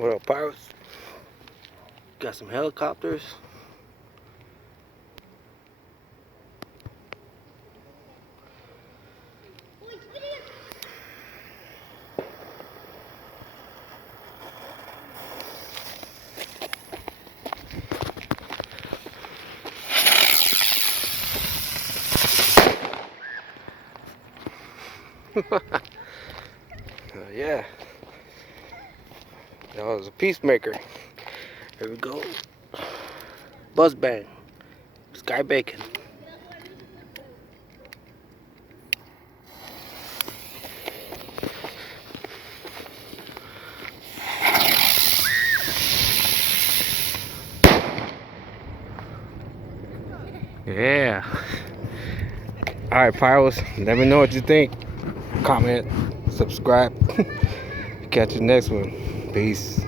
What up, pirates? Got some helicopters. Yeah, that was a peacemaker. Here we go. Buzz bang. Sky bacon. Yeah. Alright, pirates, let me know what you think. Comment, subscribe. Catch you next one. Peace.